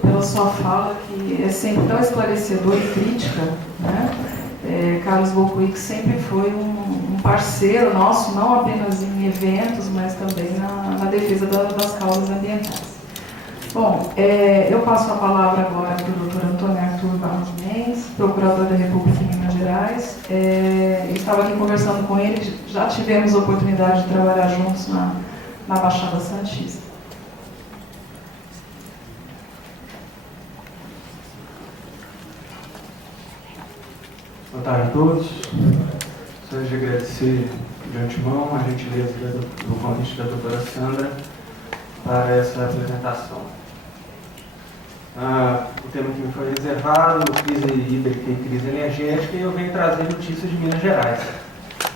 pela sua fala, que é sempre tão esclarecedora e crítica, né? Carlos Bocuí sempre foi um parceiro nosso, não apenas em eventos, mas também na defesa das causas ambientais. Bom, eu passo a palavra agora para o Dr. Antônio Arthur Barros Mendes, procurador da República em Minas Gerais. Eu estava aqui conversando com ele, já tivemos a oportunidade de trabalhar juntos na Baixada Santista. Boa tarde a todos. Gostaria de agradecer de antemão a gentileza do convite da doutora Sandra para essa apresentação. O tema que me foi reservado, crise hídrica e crise energética, e eu venho trazer notícias de Minas Gerais.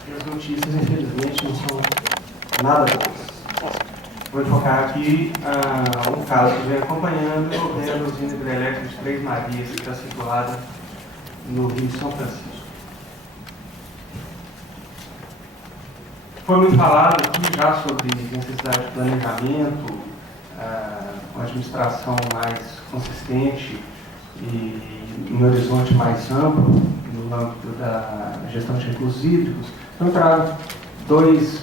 E as notícias, infelizmente, não são nada boas. Vou focar aqui um caso que vem acompanhando, envolvendo a usina hidrelétrica de Três Marias, que está situada no Rio de São Francisco. Foi muito falado aqui já sobre necessidade de planejamento, uma administração mais consistente e em horizonte mais amplo no âmbito da gestão de recursos hídricos. Então, eu trago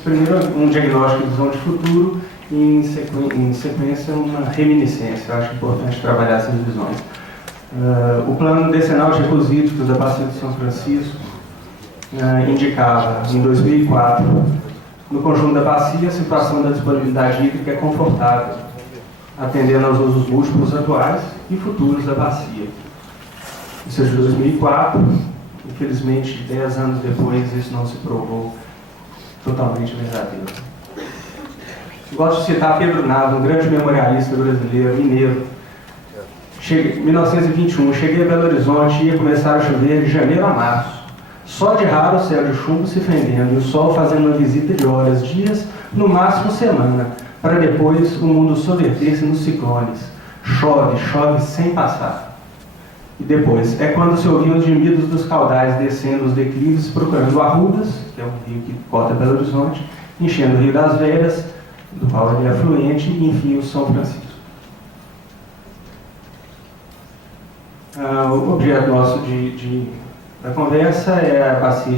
primeiro um diagnóstico de visão de futuro e, em sequência, uma reminiscência. Eu acho importante trabalhar essas visões. O plano decenal de recursos hídricos da Bacia de São Francisco indicava, em 2004, no conjunto da bacia, a situação da disponibilidade hídrica é confortável, atendendo aos usos múltiplos atuais e futuros da bacia. Isso é de 2004, infelizmente, 10 anos depois, isso não se provou totalmente verdadeiro. Gosto de citar Pedro Nava, um grande memorialista brasileiro, mineiro. Em 1921, cheguei a Belo Horizonte e ia começar a chover de janeiro a março. Só de raro o céu de chumbo se fendendo e o sol fazendo uma visita de horas, dias, no máximo semana, para depois o mundo soverter-se nos ciclones. Chove, chove sem passar. E depois, é quando se ouviam os gemidos dos caudais descendo os declives, procurando Arrudas, que é um rio que corta Belo Horizonte, enchendo o Rio das Velhas, do qual ele é afluente, e enfim o São Francisco. O objeto nosso da conversa é a bacia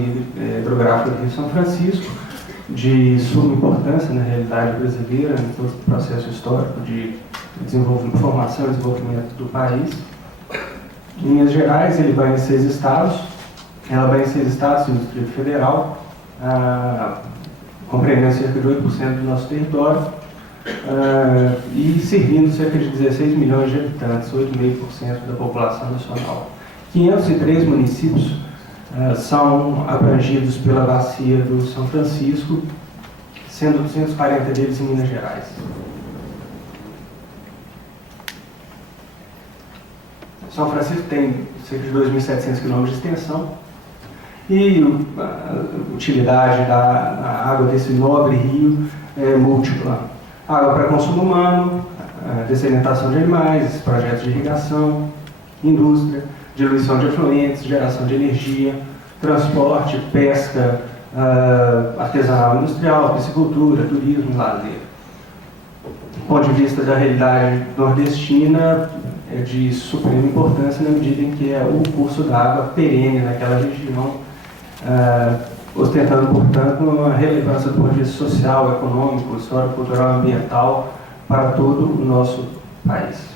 hidrográfica do Rio São Francisco, de suma importância na realidade brasileira, em todo o processo histórico de formação e desenvolvimento do país. Em Minas Gerais, ele vai em 6 estados, ela vai em 6 estados e no Distrito Federal, compreendendo cerca de 8% do nosso território, e servindo cerca de 16 milhões de habitantes, 8,5% da população nacional. 503 municípios são abrangidos pela bacia do São Francisco, sendo 240 deles em Minas Gerais. São Francisco tem cerca de 2.700 quilômetros de extensão e a utilidade da água desse nobre rio é múltipla. Água para consumo humano, dessedimentação de animais, projetos de irrigação, indústria, diluição de efluentes, geração de energia, transporte, pesca, artesanal industrial, piscicultura, turismo e lazer. Do ponto de vista da realidade nordestina, é de suprema importância na medida em que é o curso d'água perene naquela região, ostentando, portanto, uma relevância do ponto de vista social, econômico, histórico, cultural e ambiental para todo o nosso país.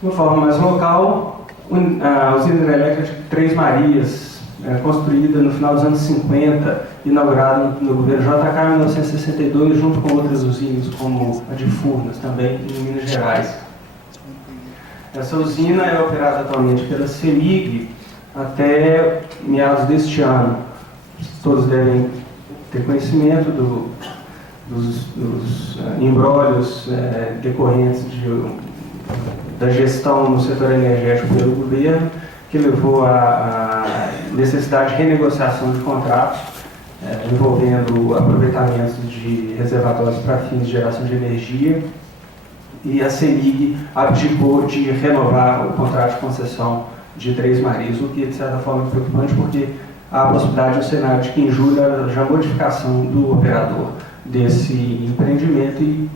De uma forma mais local, a usina hidrelétrica de Três Marias, construída no final dos anos 50, inaugurada no governo JK em 1962, junto com outras usinas, como a de Furnas, também em Minas Gerais. Essa usina é operada atualmente pela CEMIG até meados deste ano. Todos devem ter conhecimento dos embrólios decorrentes da gestão no setor energético pelo governo, que levou à necessidade de renegociação de contratos envolvendo aproveitamentos de reservatórios para fins de geração de energia, e a CEMIG abdicou de renovar o contrato de concessão de Três Marias, o que de certa forma é preocupante, porque há a possibilidade no cenário de que em julho haja a modificação do operador desse empreendimento e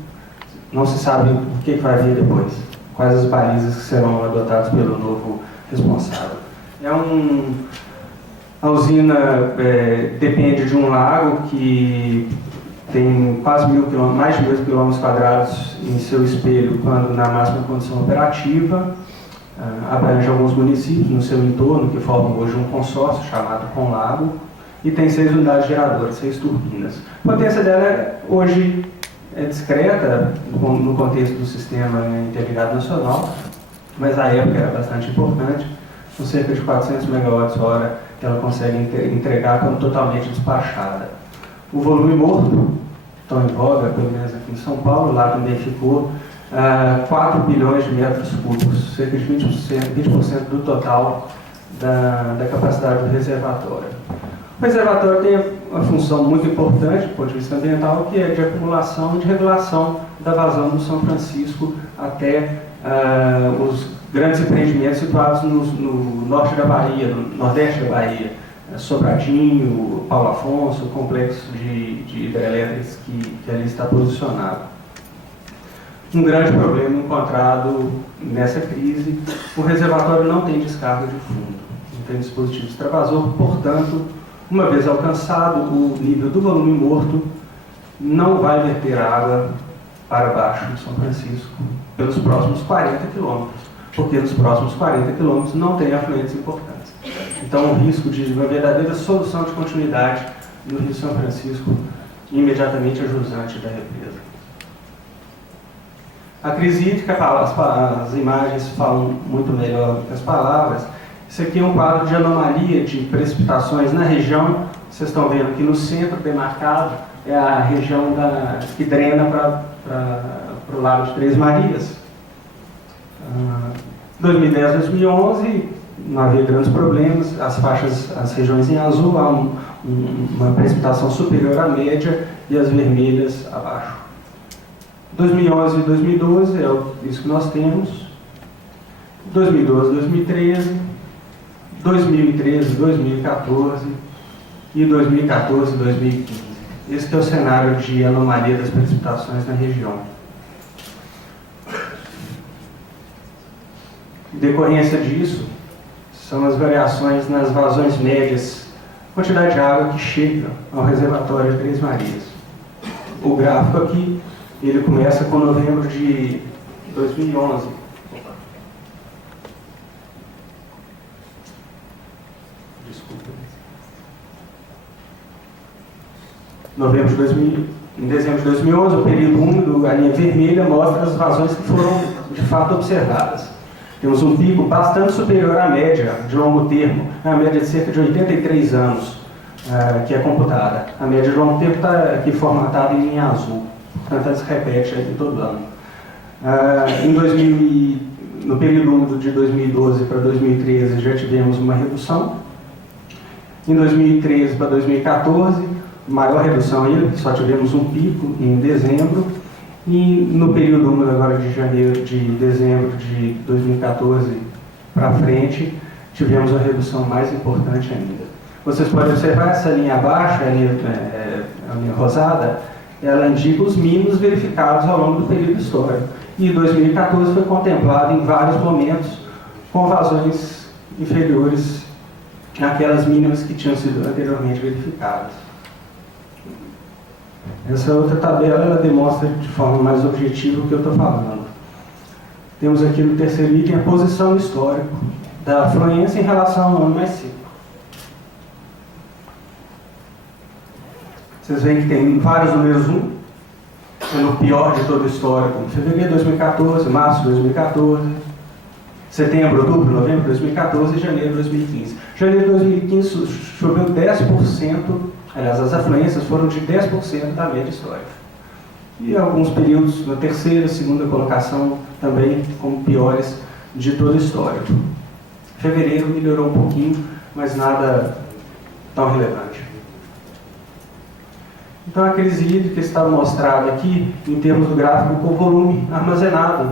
não se sabe o que vai vir depois, quais as balizas que serão adotadas pelo novo responsável. A usina depende de um lago que tem quase mais de 1.000 quilômetros quadrados em seu espelho, quando na máxima condição operativa. Abrange alguns municípios no seu entorno, que formam hoje um consórcio chamado Conlago, e tem 6 unidades geradoras, 6 turbinas. A potência dela hoje é discreta no contexto do sistema interligado nacional, mas à época era bastante importante, com cerca de 400 MWh que ela consegue entregar quando totalmente despachada. O volume morto, tão em voga, pelo menos aqui em São Paulo, lá também ficou 4 bilhões de metros cúbicos, cerca de 20% do total da capacidade do reservatório. O reservatório tem uma função muito importante do ponto de vista ambiental, que é de acumulação e de regulação da vazão do São Francisco até os grandes empreendimentos situados no norte da Bahia, no nordeste da Bahia, Sobradinho, Paulo Afonso, o complexo de hidrelétricas que ali está posicionado. Um grande problema encontrado nessa crise: o reservatório não tem descarga de fundo, não tem dispositivo extravasor, portanto, uma vez alcançado o nível do volume morto, não vai verter água para baixo de São Francisco pelos próximos 40 quilômetros, porque nos próximos 40 quilômetros não tem afluentes importantes. Então, o risco de uma verdadeira solução de continuidade no Rio São Francisco, imediatamente ajusante da represa. A crise hídrica, as imagens falam muito melhor do que as palavras. Isso aqui é um quadro de anomalia de precipitações na região. Vocês estão vendo aqui no centro, demarcado, é a região que drena para o Lago de Três Marias. 2010, 2011, não havia grandes problemas. As regiões em azul, há uma precipitação superior à média e as vermelhas abaixo. 2011 e 2012 é isso que nós temos. 2012, 2013, 2013, 2014 e 2014, 2015. Esse que é o cenário de anomalia das precipitações na região. Em decorrência disso, são as variações nas vazões médias, quantidade de água que chega ao reservatório de Três Marias. O gráfico aqui, ele começa com novembro de 2011. Desculpa. Em dezembro de 2011, o período úmido, a linha vermelha, mostra as vazões que foram de fato observadas. Temos um pico bastante superior à média de longo termo, a média de cerca de 83 anos, que é computada. A média de longo termo está aqui formatada em linha azul. Portanto, ela se repete aí todo ano. No período úmido de 2012 para 2013 já tivemos uma redução. Em 2013 para 2014, maior redução ainda, só tivemos um pico em dezembro. E no período úmido agora de dezembro de 2014 para frente, tivemos uma redução mais importante ainda. Vocês podem observar essa linha abaixo, a linha rosada, ela indica os mínimos verificados ao longo do período histórico. E 2014 foi contemplado em vários momentos com vazões inferiores àquelas mínimas que tinham sido anteriormente verificadas. Essa outra tabela ela demonstra de forma mais objetiva o que eu estou falando. Temos aqui no terceiro item a posição histórica da afluência em relação ao ano mais seco. Vocês veem que tem vários números 1, sendo o pior de todo o histórico. Fevereiro de 2014, março de 2014, setembro, outubro, novembro de 2014 e janeiro de 2015. Janeiro de 2015 choveu 10%, aliás, as afluências foram de 10% da média histórica. E alguns períodos na terceira, segunda colocação também como piores de todo o histórico. Fevereiro melhorou um pouquinho, mas nada tão relevante. Então, a crise hídrica está mostrada aqui, em termos do gráfico, com o volume armazenado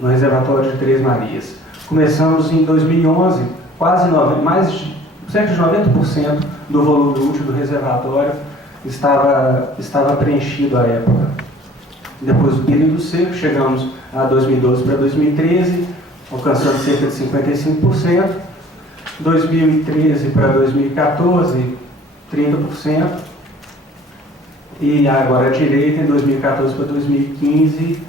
no reservatório de Três Marias. Começamos em 2011, cerca de 90% do volume útil do reservatório estava preenchido à época. Depois do período seco, chegamos a 2012 para 2013, alcançando cerca de 55%. 2013 para 2014, 30%. E agora à direita, em 2014 para 2015,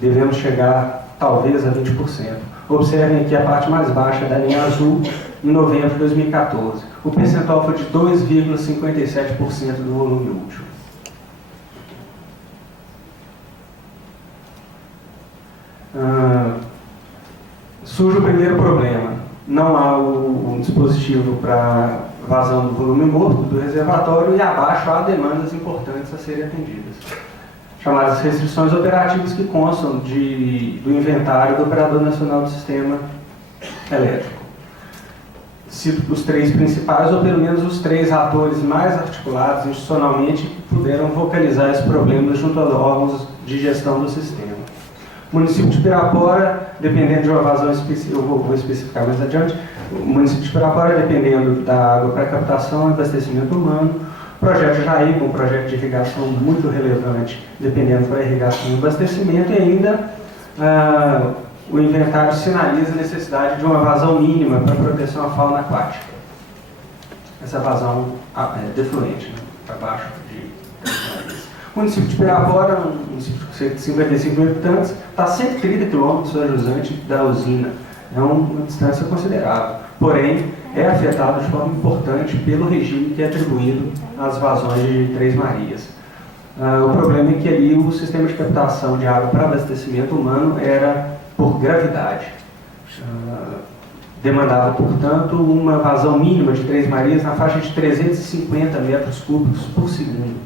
devemos chegar talvez a 20%. Observem aqui a parte mais baixa da linha azul, em novembro de 2014. O percentual foi de 2,57% do volume útil. Surge o primeiro problema. Não há um dispositivo para vazão do volume morto do reservatório e abaixo há demandas importantes a serem atendidas, chamadas restrições operativas, que constam do inventário do Operador Nacional do Sistema Elétrico. Cito os três principais, ou pelo menos os três atores mais articulados institucionalmente que puderam vocalizar esse problema junto aos órgãos de gestão do sistema. O município de Pirapora, dependendo de uma vazão específica, eu vou especificar mais adiante, o município de Pirapora, dependendo da água para captação e abastecimento humano, o projeto Jaíba, um projeto de irrigação muito relevante, dependendo para irrigação e abastecimento, e ainda o inventário sinaliza a necessidade de uma vazão mínima para proteção à fauna aquática. Essa vazão defluente, né, para baixo de 3 marinhas. O município de Pirapora, um município de cerca de 55 mil habitantes, está a 130 quilômetros jusante da usina. É uma distância considerável. Porém, é afetado de forma importante pelo regime que é atribuído às vazões de Três Marias. O problema é que ali o sistema de captação de água para abastecimento humano era por gravidade. Demandava, portanto, uma vazão mínima de Três Marias na faixa de 350 metros cúbicos por segundo,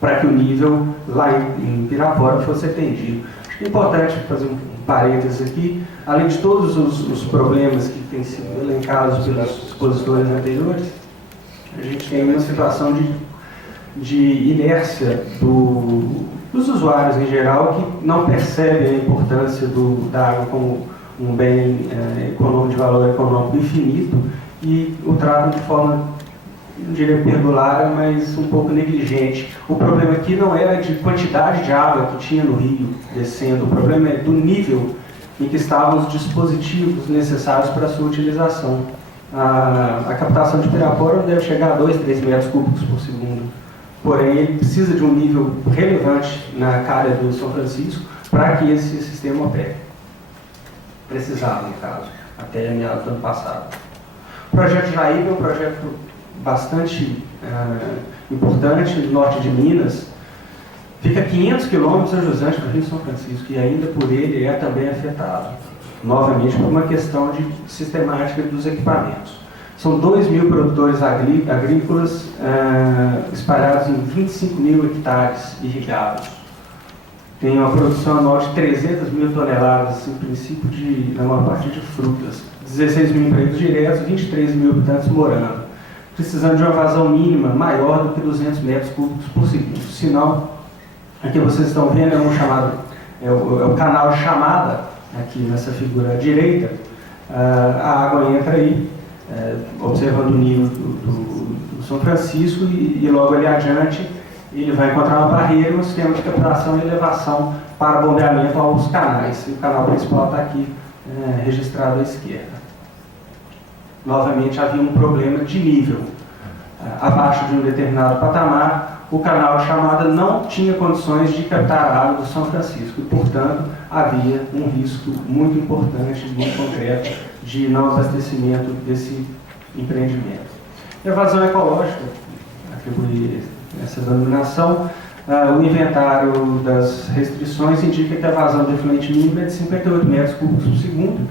para que o nível lá em Pirapora fosse atendido. Acho que é importante fazer um parênteses aqui, além de todos os problemas que têm sido elencados pelos expositores anteriores, a gente tem uma situação de inércia dos usuários em geral, que não percebem a importância da água como um bem econômico, de valor econômico infinito, e o tratam de forma, não diria perdulária, mas um pouco negligente. O problema aqui não era de quantidade de água que tinha no rio descendo, o problema é do nível em que estavam os dispositivos necessários para a sua utilização. A captação de Pirapora deve chegar a 2, 3 metros cúbicos por segundo. Porém, ele precisa de um nível relevante na calha do São Francisco para que esse sistema opere. Precisava, no caso, até meados do ano passado. O projeto Jaíba é um projeto bastante importante no norte de Minas. Fica a 500 quilômetros jusante do Rio São Francisco e ainda por ele é também afetado, novamente por uma questão de sistemática dos equipamentos. São 2.000 produtores agrícolas espalhados em 25 mil hectares irrigados. Tem uma produção anual de 300 mil toneladas, em princípio, na maior parte de frutas. 16 mil empregos diretos, 23 mil habitantes morando, precisando de uma vazão mínima maior do que 200 metros cúbicos por segundo. Senão, aqui vocês estão vendo, é o canal de chamada, aqui nessa figura à direita. A água entra aí, observando o nível do São Francisco, e logo ali adiante ele vai encontrar uma barreira, um sistema de captação e elevação para bombeamento aos canais. E o canal principal está aqui registrado à esquerda. Novamente havia um problema de nível. Abaixo de um determinado patamar, o canal de chamada não tinha condições de captar a água do São Francisco e, portanto, havia um risco muito importante, muito concreto, de não abastecimento desse empreendimento. E a vazão ecológica, atribuir essa denominação, o inventário das restrições indica que a vazão do efluente mínimo é de 58 metros cúbicos por segundo,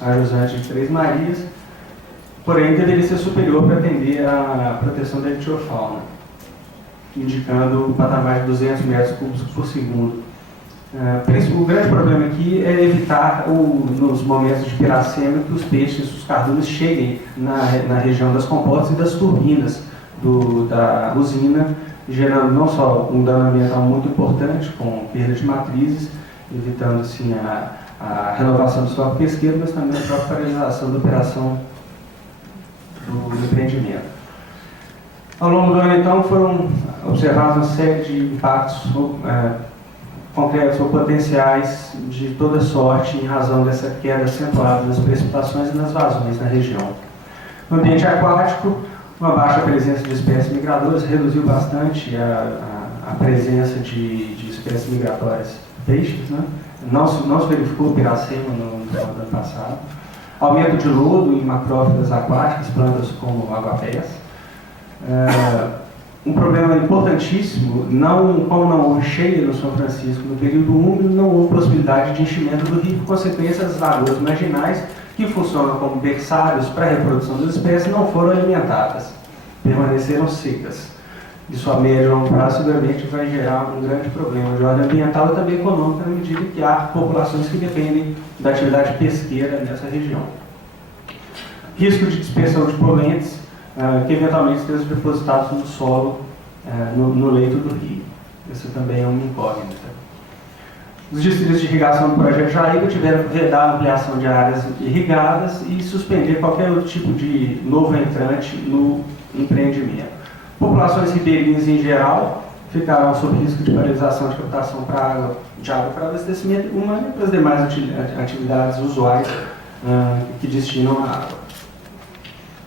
a jusante de Três Marias, porém deveria ser superior para atender à proteção da ictiofauna, indicando um patamar de 200 metros cúbicos por segundo. O grande problema aqui é evitar, nos momentos de piracema, que os peixes, os cardumes, cheguem na região das comportas e das turbinas da usina, gerando não só um dano ambiental muito importante, com perda de matrizes, evitando assim a renovação do estoque pesqueiro, mas também a própria paralisação da operação do empreendimento. Ao longo do ano, então, foram observados uma série de impactos concretos ou potenciais de toda sorte em razão dessa queda acentuada nas precipitações e nas vazões na região. No ambiente aquático, uma baixa presença de espécies migradoras reduziu bastante a presença de espécies migratórias peixes, né? Não se verificou piracema no ano passado. Aumento de lodo em macrófilas aquáticas, plantas como aguapés. Um problema importantíssimo, como não houve cheia no São Francisco no período úmido, não houve possibilidade de enchimento do rio, por consequência das lagoas marginais, que funcionam como berçários para a reprodução das espécies, não foram alimentadas, permaneceram secas. Isso a médio e longo prazo seguramente vai gerar um grande problema de ordem ambiental e também econômica, na medida que há populações que dependem da atividade pesqueira nessa região. Risco de dispersão de poluentes que eventualmente estejam depositados no solo, no leito do rio. Isso também é uma incógnita. Os distritos de irrigação do projeto Jaíba tiveram que vedar a ampliação de áreas irrigadas e suspender qualquer outro tipo de novo entrante no empreendimento. Populações ribeirinhas em geral ficaram sob risco de paralisação de captação de água para abastecimento humano e para as demais atividades usuais que destinam a água.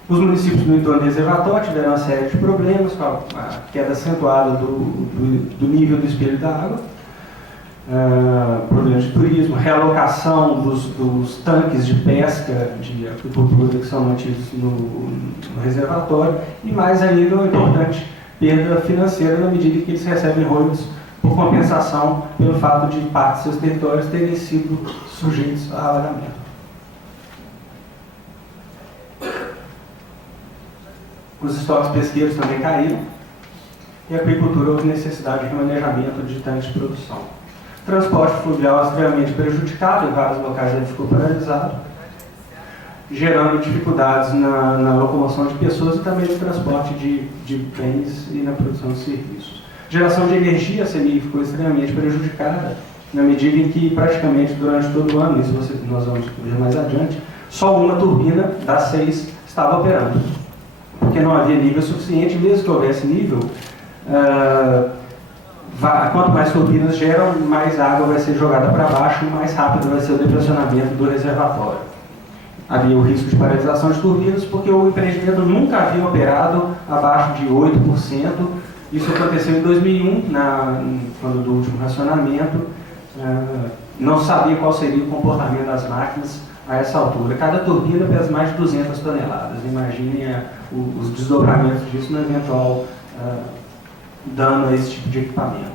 Os municípios no entorno do reservatório tiveram uma série de problemas com a queda acentuada do nível do espelho da água, problemas de turismo, realocação dos tanques de pesca de aquicultura que são mantidos no reservatório e, mais ainda, uma importante perda financeira na medida que eles recebem royalties por compensação pelo fato de parte de seus territórios terem sido sujeitos a alagamento. Os estoques pesqueiros também caíram e a aquicultura houve necessidade de remanejamento de tanques de produção. Transporte fluvial extremamente prejudicado, em vários locais ele ficou paralisado, gerando dificuldades na locomoção de pessoas e também no transporte de bens e na produção de serviços. Geração de energia, a CEMIG ficou extremamente prejudicada, na medida em que praticamente durante todo o ano, isso nós vamos ver mais adiante, só uma turbina das 6 estava operando, porque não havia nível suficiente, mesmo que houvesse nível, quanto mais turbinas geram, mais água vai ser jogada para baixo, mais rápido vai ser o depressionamento do reservatório. Havia o risco de paralisação de turbinas, porque o empreendimento nunca havia operado abaixo de 8%. Isso aconteceu em 2001, quando do último racionamento. Não sabia qual seria o comportamento das máquinas a essa altura. Cada turbina pesa mais de 200 toneladas. Imaginem os desdobramentos disso no eventual dano a esse tipo de equipamento.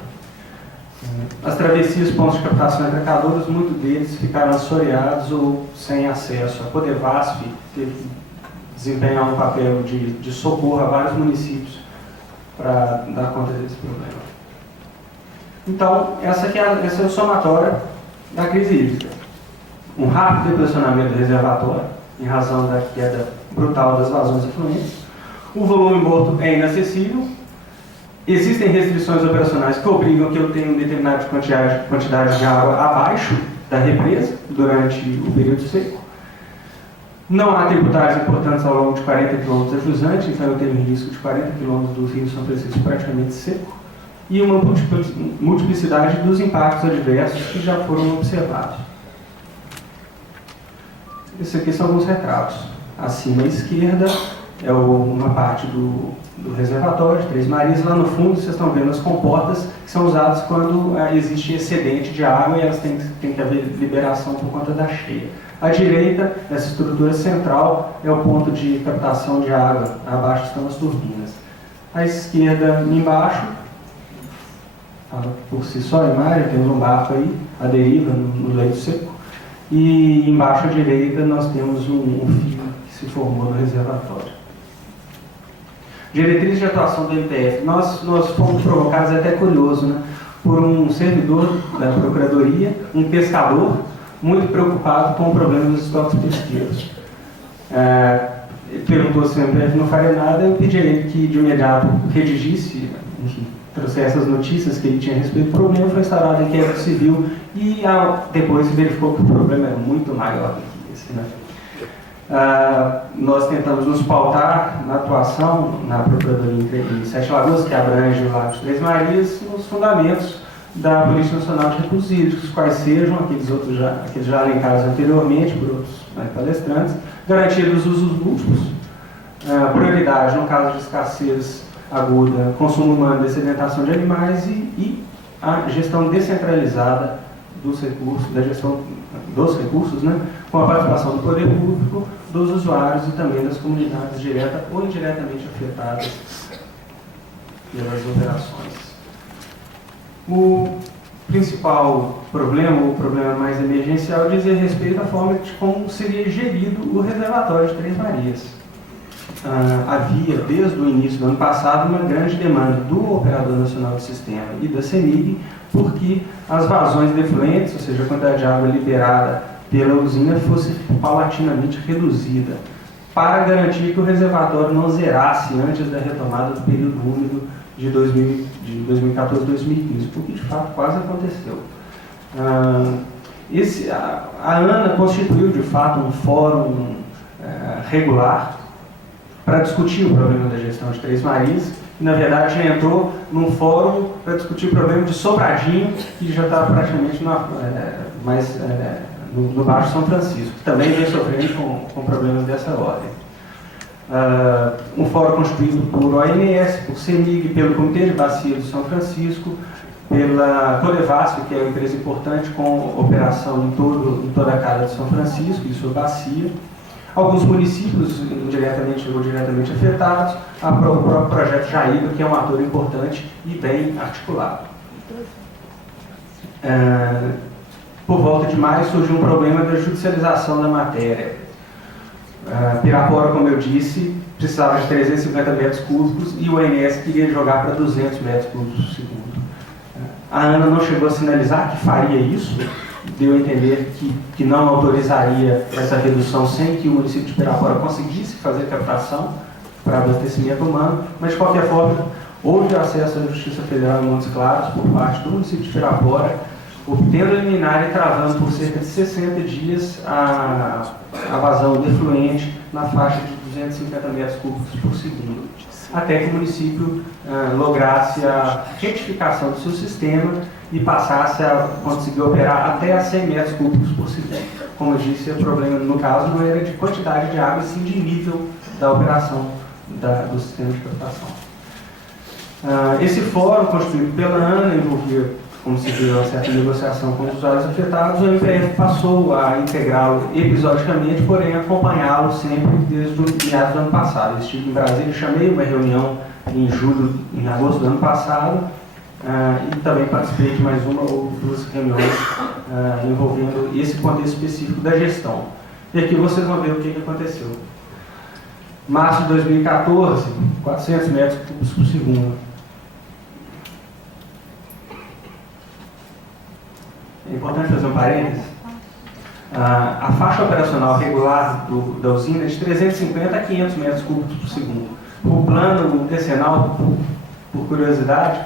As travessias, pontos de captação e atracadores, muitos deles ficaram assoreados ou sem acesso. A Codevasf teve que desempenhar um papel de socorro a vários municípios para dar conta desse problema. Então, essa é o somatório da crise hídrica. Um rápido depressionamento do reservatório, em razão da queda brutal das vazões efluentes. O volume morto é inacessível. Existem restrições operacionais que obrigam que eu tenha uma determinada quantidade de água abaixo da represa durante o período seco. Não há tributários importantes ao longo de 40 km da jusante, então eu tenho um risco de 40 km do Rio São Francisco praticamente seco, e uma multiplicidade dos impactos adversos que já foram observados. Esses aqui são alguns retratos. Acima à esquerda é uma parte do reservatório de Três Marias. Lá no fundo vocês estão vendo as comportas que são usadas quando existe excedente de água e elas têm que haver liberação por conta da cheia. À direita, essa estrutura central é o ponto de captação de água, abaixo estão as turbinas. À esquerda, embaixo, fala por si só a imagem, temos um barco aí, a deriva no leito seco, e embaixo à direita nós temos um fio que se formou no reservatório. Diretriz de atuação do MPF. Nós fomos provocados, é até curioso, né, por um servidor da Procuradoria, um pescador, muito preocupado com o problema dos estoques pesqueiros. Ele perguntou se o MPF não faria nada, eu pedi a ele que de imediato redigisse, trouxesse as notícias que ele tinha a respeito do problema, foi instaurado em inquérito civil e depois se verificou que o problema era muito maior do que esse. Né? Nós tentamos nos pautar na atuação na Procuradoria em Sete Lagoas, que abrange o Lago de Três Marias, nos fundamentos da Polícia Nacional de Recursos Hídricos, quais sejam aqueles já elencados anteriormente por outros palestrantes, garantia dos usos múltiplos, prioridade no caso de escassez aguda, consumo humano e sedentação de animais e a gestão descentralizada dos recursos, da gestão dos recursos, né, com a participação do poder público, dos usuários e também das comunidades direta ou indiretamente afetadas pelas operações. O principal problema, o problema mais emergencial, dizia respeito à forma de como seria gerido o reservatório de Três Marias. Havia, desde o início do ano passado, uma grande demanda do Operador Nacional do Sistema e da CEMIG, porque as vazões de efluentes, ou seja, a quantidade de água liberada pela usina, fosse paulatinamente reduzida, para garantir que o reservatório não zerasse antes da retomada do período úmido de 2014 a 2015, o que de fato quase aconteceu. A ANA constituiu de fato um fórum regular para discutir o problema da gestão de Três Marias, e na verdade já entrou num fórum para discutir o problema de Sobradinho, que já está praticamente no Baixo São Francisco, que também vem sofrendo com problemas dessa ordem. Um fórum constituído por ONS, por CEMIG, pelo Comitê de Bacia do São Francisco, pela Colevasco, que é uma empresa importante com operação em toda a calha de São Francisco e sua bacia, alguns municípios indiretamente ou diretamente afetados, o próprio projeto Jaíba, que é um ator importante e bem articulado. Por volta de maio surgiu um problema da judicialização da matéria. Pirapora, como eu disse, precisava de 350 metros cúbicos e o ONS queria jogar para 200 metros cúbicos por segundo. A ANA não chegou a sinalizar que faria isso, deu a entender que não autorizaria essa redução sem que o município de Pirapora conseguisse fazer captação para abastecimento humano, mas de qualquer forma houve acesso à Justiça Federal em Montes Claros por parte do município de Pirapora, obtendo a liminar e travando por cerca de 60 dias a vazão de efluente na faixa de 250 metros cúbicos por segundo, até que o município lograsse a retificação do seu sistema e passasse a conseguir operar até a 100 metros cúbicos por segundo. Como eu disse, o problema no caso não era de quantidade de água, sim de nível da operação do sistema de captação. Esse fórum, constituído pela ANA, envolvia, como se viu, uma certa negociação com os usuários afetados. O MPF passou a integrá-lo episodicamente, porém acompanhá-lo sempre desde o meados do ano passado. Eu estive em Brasília, chamei uma reunião em agosto do ano passado, e também participei de mais uma ou duas reuniões envolvendo esse contexto específico da gestão. E aqui vocês vão ver o que aconteceu. Março de 2014, 400 metros cúbicos por segundo. É importante fazer um parênteses. A faixa operacional regular da usina é de 350 a 500 metros cúbicos por segundo. O plano decenal, por curiosidade,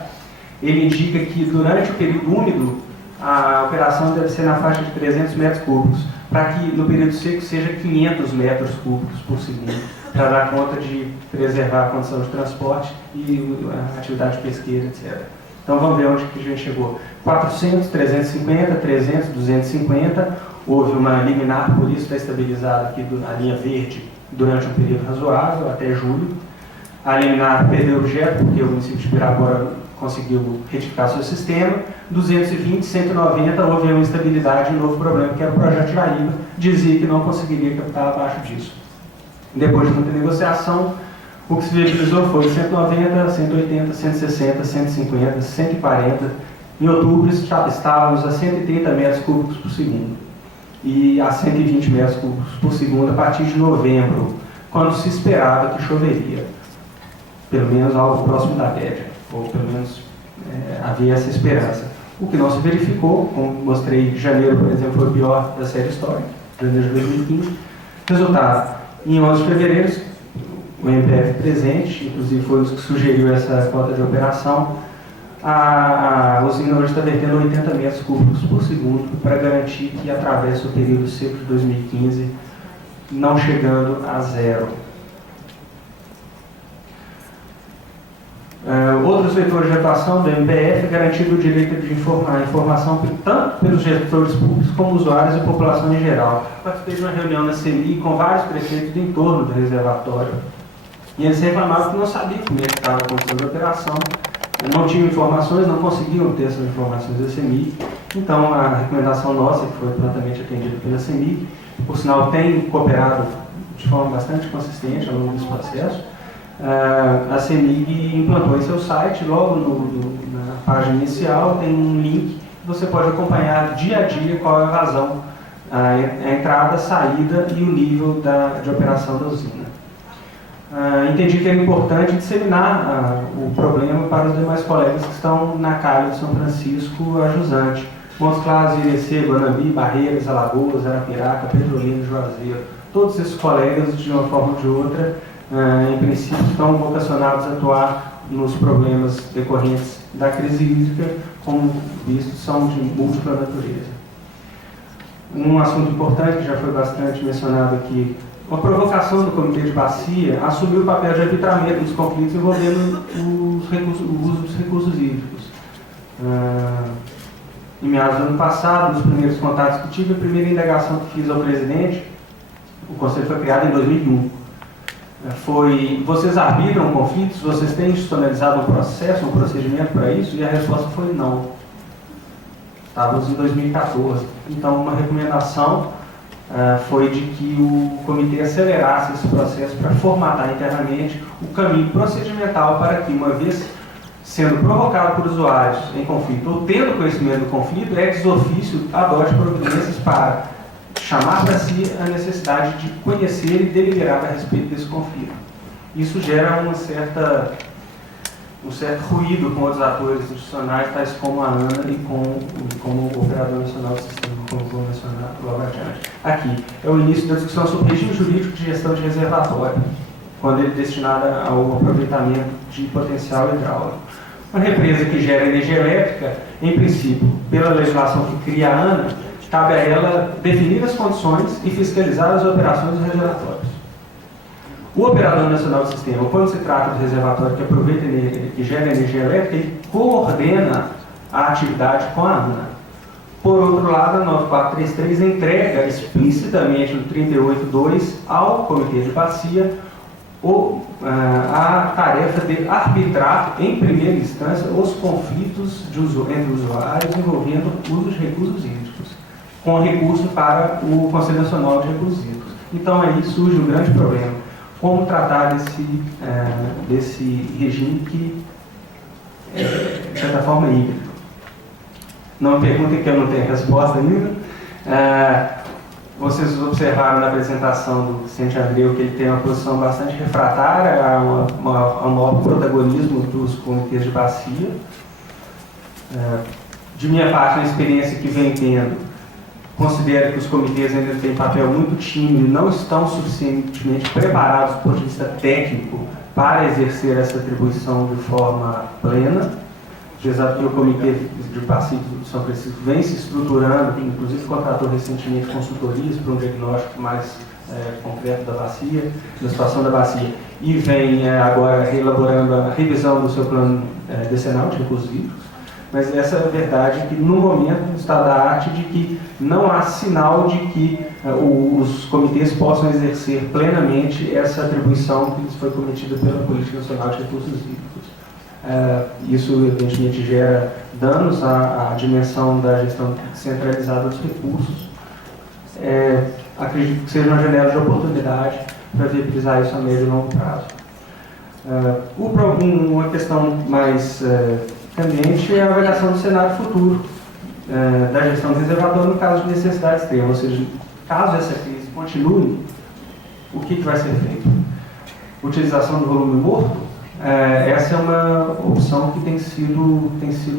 ele indica que durante o período úmido a operação deve ser na faixa de 300 metros cúbicos, para que no período seco seja 500 metros cúbicos por segundo, para dar conta de preservar a condição de transporte e a atividade pesqueira, etc. Então vamos ver onde que a gente chegou. 400, 350, 300, 250, houve uma liminar, por isso está estabilizada aqui na linha verde durante um período razoável, até julho. A liminar perdeu objeto, porque o município de Pirapora conseguiu retificar seu sistema. 220, 190, houve uma instabilidade e um novo problema, que era o projeto Jaíba, dizia que não conseguiria captar abaixo disso. Depois de muita negociação, o que se viabilizou foi 190, 180, 160, 150, 140. Em outubro estávamos a 130 metros cúbicos por segundo e a 120 metros cúbicos por segundo a partir de novembro, quando se esperava que choveria, pelo menos algo próximo da média, ou pelo menos havia essa esperança. O que não se verificou, como mostrei, janeiro, por exemplo, foi o pior da série histórica, janeiro de 2015. Resultado, em 11 de fevereiro, o MPF presente, inclusive foi o que sugeriu essa cota de operação, a usina hoje está vertendo 80 metros cúbicos por segundo para garantir que atravesse o período seco de 2015 não chegando a zero. Outros vetores de atuação do MPF é garantido o direito de informação tanto pelos gestores públicos como usuários e população em geral. Participei de uma reunião na CEMIG com vários prefeitos do entorno do reservatório e eles reclamavam que não sabiam como é que estava acontecendo a operação, não tinham informações, não conseguiam ter essas informações da CEMIG. Então a recomendação nossa, que foi prontamente atendida pela CEMIG, por sinal tem cooperado de forma bastante consistente ao longo desse processo, a CEMIG implantou em seu site, logo na página inicial, tem um link que você pode acompanhar dia a dia qual é a vazão, a entrada, a saída e o nível de operação da usina. Entendi que era importante disseminar o problema para os demais colegas que estão na calha de São Francisco a jusante. Montes Claros, Irecê, Guanambi, Barreiras, Alagoas, Arapiraca, Petrolina, Juazeiro. Todos esses colegas, de uma forma ou de outra, em princípio, estão vocacionados a atuar nos problemas decorrentes da crise hídrica, como visto, são de múltipla natureza. Um assunto importante, que já foi bastante mencionado aqui, uma provocação do Comitê de Bacia a assumir o papel de arbitramento dos conflitos envolvendo o uso dos recursos hídricos. Em meados do ano passado, nos primeiros contatos que tive, a primeira indagação que fiz ao presidente, o Conselho foi criado em 2001. Vocês arbitram conflitos? Vocês têm institucionalizado um processo, um procedimento para isso? E a resposta foi não. Estávamos em 2014. Então, uma recomendação foi de que o comitê acelerasse esse processo para formatar internamente o caminho procedimental para que, uma vez sendo provocado por usuários em conflito ou tendo conhecimento do conflito, ex officio adote providências para chamar para si a necessidade de conhecer e deliberar a respeito desse conflito. Isso gera um certo ruído com outros atores institucionais, tais como a ANA e como o Operador Nacional do Sistema, como vou mencionar logo adiante. Aqui é o início da discussão sobre o regime jurídico de gestão de reservatório, quando ele é destinado ao aproveitamento de potencial hidráulico. Uma represa que gera energia elétrica, em princípio, pela legislação que cria a ANA, cabe a ela definir as condições e fiscalizar as operações dos reservatórios. O Operador Nacional do Sistema, quando se trata do reservatório que aproveita que gera energia elétrica, ele coordena a atividade com a ANA. Por outro lado, a 9433 entrega explicitamente no 38.2 ao Comitê de Bacia a tarefa de arbitrar, em primeira instância, os conflitos entre usuários envolvendo o uso de recursos hídricos, com recurso para o Conselho Nacional de Recursos Hídricos. Então, aí surge um grande problema. Como tratar desse regime que é, de certa forma, híbrido? Não me perguntem que eu não tenho resposta ainda. Vocês observaram na apresentação do Vicente Abreu que ele tem uma posição bastante refratária ao maior protagonismo dos comitês de bacia. De minha parte, na experiência que venho tendo, considero que os comitês ainda têm papel muito tímido e não estão suficientemente preparados do ponto de vista técnico para exercer essa atribuição de forma plena. Apesar que o Comitê de Bacia de São Francisco vem se estruturando, inclusive contratou recentemente consultorias para um diagnóstico mais concreto da bacia, da situação da bacia, e vem agora reelaborando a revisão do seu plano decenal de recursos hídricos. Mas essa é a verdade que, no momento, está da arte de que não há sinal de que os comitês possam exercer plenamente essa atribuição que lhes foi cometida pela Política Nacional de Recursos Hídricos. Isso, evidentemente, gera danos à dimensão da gestão centralizada dos recursos. Acredito que seja uma janela de oportunidade para viabilizar isso a médio e longo prazo. Uma questão mais candente é a avaliação do cenário futuro da gestão do reservatório no caso de necessidade extrema, ou seja, caso essa crise continue, o que vai ser feito? Utilização do volume morto? Essa é uma opção que tem sido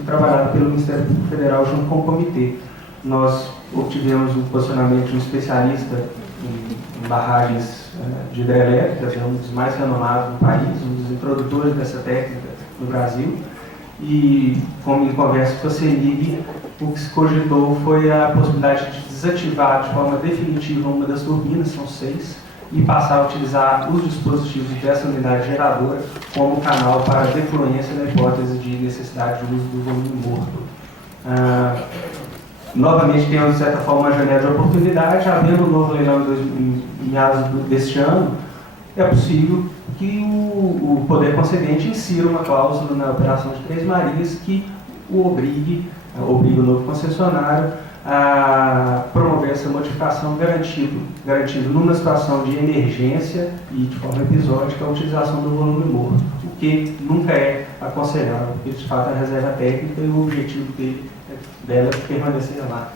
trabalhada pelo Ministério Público Federal junto com o comitê. Nós obtivemos o posicionamento de um especialista em barragens de hidrelétricas, um dos mais renomados do país, um dos introdutores dessa técnica no Brasil, e como em conversa com a CEMIG, o que se cogitou foi a possibilidade de desativar de forma definitiva uma das turbinas, são 6, e passar a utilizar os dispositivos dessa unidade geradora como canal para defluência na hipótese de necessidade de uso do volume morto. Novamente temos, de certa forma, uma janela de oportunidade. Havendo um novo leilão em meados deste ano, é possível que o poder concedente insira uma cláusula na operação de Três Marias que o obriga o novo concessionário a promover essa modificação, garantindo numa situação de emergência e de forma episódica a utilização do volume morto, o que nunca é aconselhável, porque de fato é a reserva técnica e o objetivo dela é permanecer lá.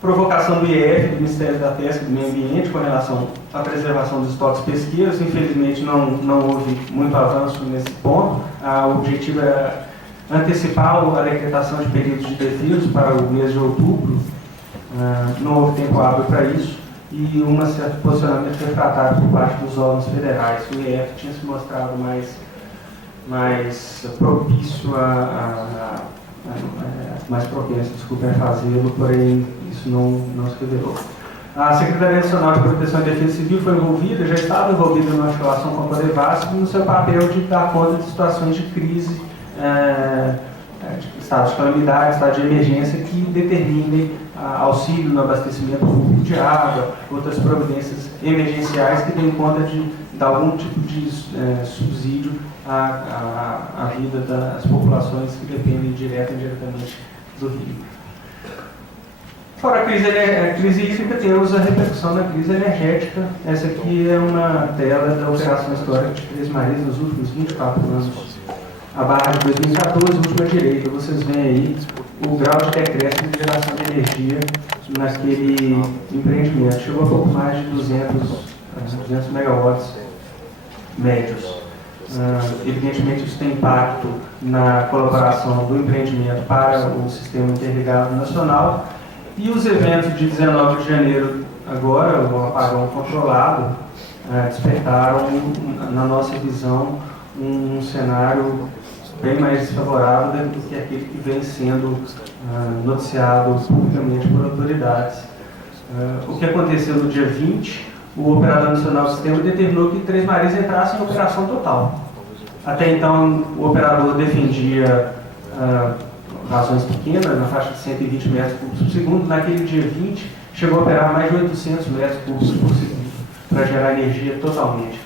Provocação do IEF, do Ministério da Pesca e do Meio Ambiente, com relação à preservação dos estoques pesqueiros. Infelizmente não houve muito avanço nesse ponto. O objetivo era antecipar a decretação de períodos de defesos para o mês de outubro. Não houve tempo hábil para isso e um certo posicionamento refratário por parte dos órgãos federais. O IEF tinha se mostrado mais propício mais propenso, a fazê-lo, porém isso não se revelou. A Secretaria Nacional de Proteção e Defesa Civil foi envolvida, já estava envolvida na articulação com a Codevasf no seu papel de dar conta de situações de crise, de estado de calamidade, estado de emergência que determinem auxílio no abastecimento público de água, outras providências emergenciais que deem conta de dar algum tipo de subsídio à vida das populações que dependem direta e indiretamente do rio. Fora a crise hídrica, temos a repercussão da crise energética. Essa aqui é uma tela da operação histórica de Três Marias nos últimos 24 anos. A barra de 2014, última direita, vocês veem aí o grau de decréscimo de geração de energia naquele empreendimento. Chegou a pouco mais de 200 megawatts médios. Evidentemente, isso tem impacto na colaboração do empreendimento para o Sistema Interligado Nacional. E os eventos de 19 de janeiro, agora, o apagão controlado, despertaram, na nossa visão, um cenário bem mais desfavorável do que aquele que vem sendo noticiado publicamente por autoridades. O que aconteceu no dia 20, o Operador Nacional do Sistema determinou que Três Marias entrasse em operação total. Até então, o operador defendia vazões pequenas, na faixa de 120 metros cúbicos por segundo. Naquele dia 20, chegou a operar mais de 800 metros cúbicos por segundo, para gerar energia totalmente.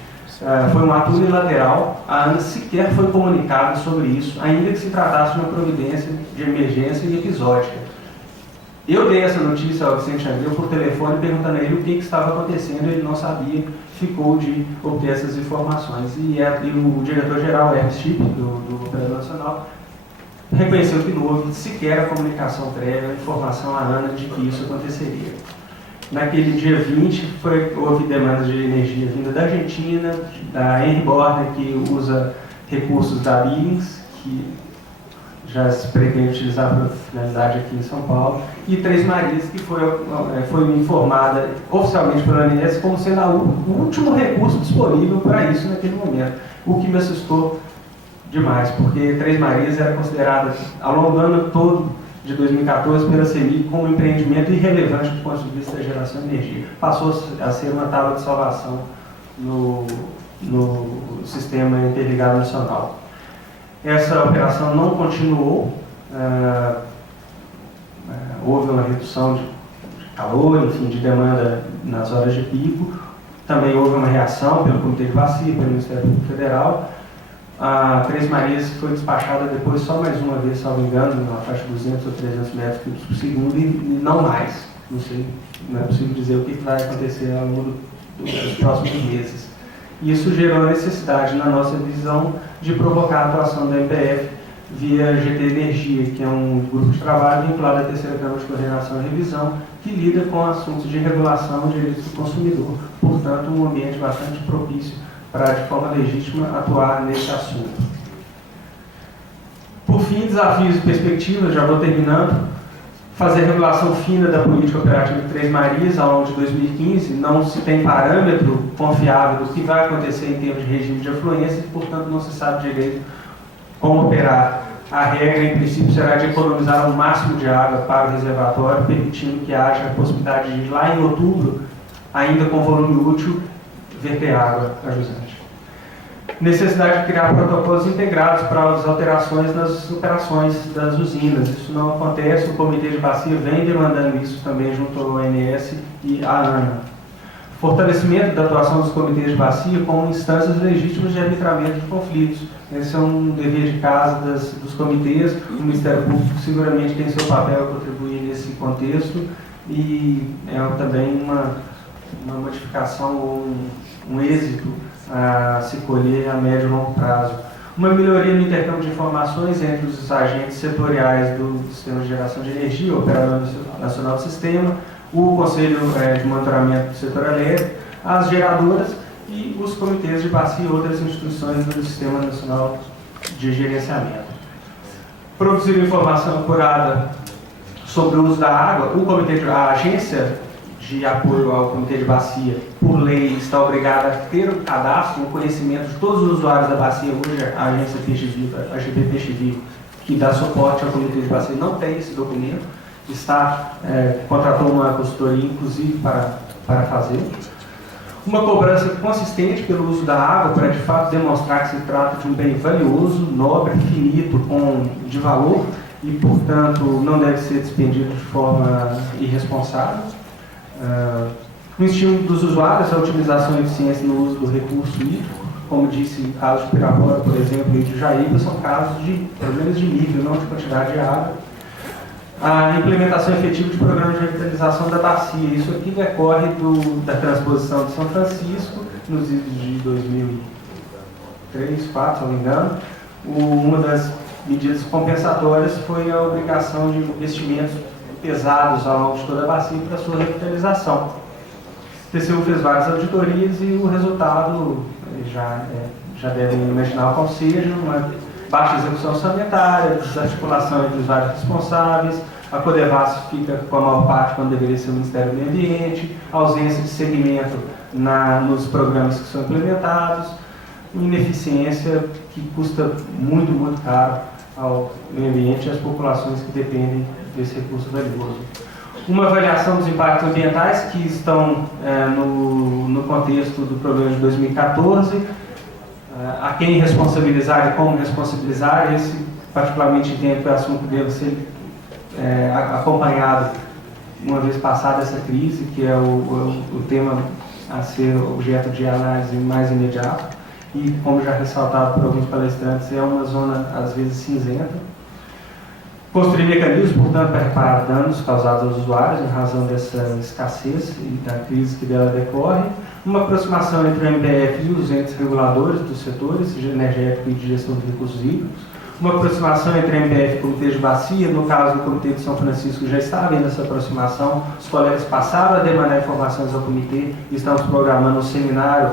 Foi um ato unilateral, a ANA sequer foi comunicada sobre isso, ainda que se tratasse de uma providência de emergência e episódica. Eu dei essa notícia ao Vicente Abreu por telefone, perguntando a ele o que estava acontecendo, ele não sabia, ficou de obter essas informações. E o diretor-geral, Hermes Chip, do Operador Nacional, reconheceu que não houve sequer a comunicação prévia, a informação à ANA de que isso aconteceria. Naquele dia 20, houve demandas de energia vinda da Argentina, da Henry Borner, que usa recursos da Billings, que já se pretende utilizar para finalidade aqui em São Paulo, e Três Marias, que foi informada oficialmente pela ANS como sendo o último recurso disponível para isso naquele momento, o que me assustou demais, porque Três Marias era considerada, ao longo do ano todo de 2014, pela CEMIG, como um empreendimento irrelevante do ponto de vista da geração de energia. Passou a ser uma tábua de salvação no Sistema Interligado Nacional. Essa operação não continuou, houve uma redução de calor, enfim, de demanda nas horas de pico. Também houve uma reação pelo Comitê de Bacia, pelo Ministério Público Federal. A Três Marias foi despachada depois só mais uma vez, salvo engano, na faixa de 200 ou 300 metros cúbicos por segundo e não mais. Não sei, não é possível dizer o que vai acontecer ao longo dos próximos meses. Isso gerou a necessidade, na nossa visão, de provocar a atuação da MPF via GT Energia, que é um grupo de trabalho vinculado à Terceira Câmara de Coordenação e Revisão, que lida com assuntos de regulação de direitos do consumidor. Portanto, um ambiente bastante propício para, de forma legítima, atuar nesse assunto. Por fim, desafios e perspectivas, já vou terminando. Fazer a regulação fina da política operativa de Três Marias ao longo de 2015, não se tem parâmetro confiável do que vai acontecer em termos de regime de afluência e, portanto, não se sabe direito como operar A regra, em princípio, será de economizar o máximo de água para o reservatório, permitindo que haja a possibilidade de, lá em outubro, ainda com volume útil, verter água a jusante. Necessidade de criar protocolos integrados para as alterações nas operações das usinas. Isso não acontece, o Comitê de Bacia vem demandando isso também junto ao ONS e à ANA. Fortalecimento da atuação dos comitês de bacia como instâncias legítimas de arbitramento de conflitos. Esse é um dever de casa dos comitês. O Ministério Público seguramente tem seu papel a contribuir nesse contexto e é também uma modificação ou um êxito a se colher a médio e longo prazo. Uma melhoria no intercâmbio de informações entre os agentes setoriais do Sistema de Geração de Energia, o Operador Nacional do Sistema, o Conselho de Monitoramento do Setor Elétrico, as geradoras e os comitês de bacia e outras instituições do Sistema Nacional de Gerenciamento. Produzir informação apurada sobre o uso da água, a agência de apoio ao Comitê de Bacia, por lei, está obrigada a ter o cadastro, o conhecimento de todos os usuários da bacia. Hoje, a agência Peixe Vivo, a AGP Peixe Vivo, que dá suporte ao Comitê de Bacia, não tem esse documento, contratou uma consultoria, inclusive, para fazer. Uma cobrança consistente pelo uso da água, para, de fato, demonstrar que se trata de um bem valioso, nobre, finito, de valor, e, portanto, não deve ser despendido de forma irresponsável. O estímulo dos usuários, a otimização e eficiência no uso do recurso hídrico, como disse o caso de Pirapora, por exemplo, e de Jaíba, são casos de problemas de nível, não de quantidade de água. A implementação efetiva de programas de revitalização da bacia. Isso aqui decorre da transposição de São Francisco, nos idos de 2003, 2004, se não me engano. Uma das medidas compensatórias foi a obrigação de investimentos pesados ao longo de toda a bacia para sua revitalização. O TCU fez várias auditorias e o resultado, já devem imaginar qual seja, uma baixa execução orçamentária, desarticulação entre os vários responsáveis, a Codevas fica com a maior parte quando deveria ser o Ministério do Meio Ambiente, ausência de segmento nos programas que são implementados, ineficiência que custa muito, muito caro ao meio ambiente e às populações que dependem desse recurso valioso. Uma avaliação dos impactos ambientais que estão no contexto do programa de 2014, a quem responsabilizar e como responsabilizar. Esse, particularmente, entendo que o assunto deve ser acompanhado uma vez passada essa crise, que é o tema a ser objeto de análise mais imediata e, como já ressaltado por alguns palestrantes, é uma zona às vezes cinzenta. Construir mecanismos, portanto, para reparar danos causados aos usuários em razão dessa escassez e da crise que dela decorre. Uma aproximação entre o MPF e os entes reguladores dos setores energético e de gestão de recursos hídricos. Uma aproximação entre a MPF e o Comitê de Bacia. No caso do Comitê de São Francisco, já está havendo essa aproximação. Os colegas passaram a demandar informações ao Comitê e estamos programando um seminário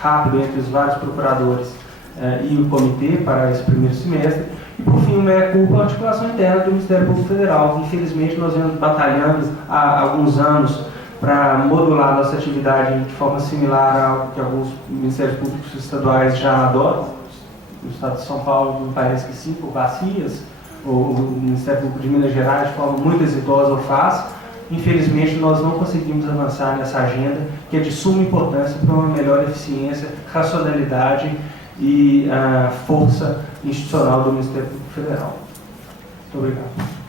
rápido entre os vários procuradores e o Comitê para esse primeiro semestre. E, por fim, uma culpa a articulação interna do Ministério Público Federal. Infelizmente, nós vemos batalhando há alguns anos para modular nossa atividade de forma similar ao que alguns Ministérios Públicos estaduais já adotam. No estado de São Paulo, me parece que 5 bacias, o Ministério Público de Minas Gerais, de forma muito exitosa, o faz. Infelizmente, nós não conseguimos avançar nessa agenda, que é de suma importância para uma melhor eficiência, racionalidade e força institucional do Ministério Público Federal. Muito obrigado.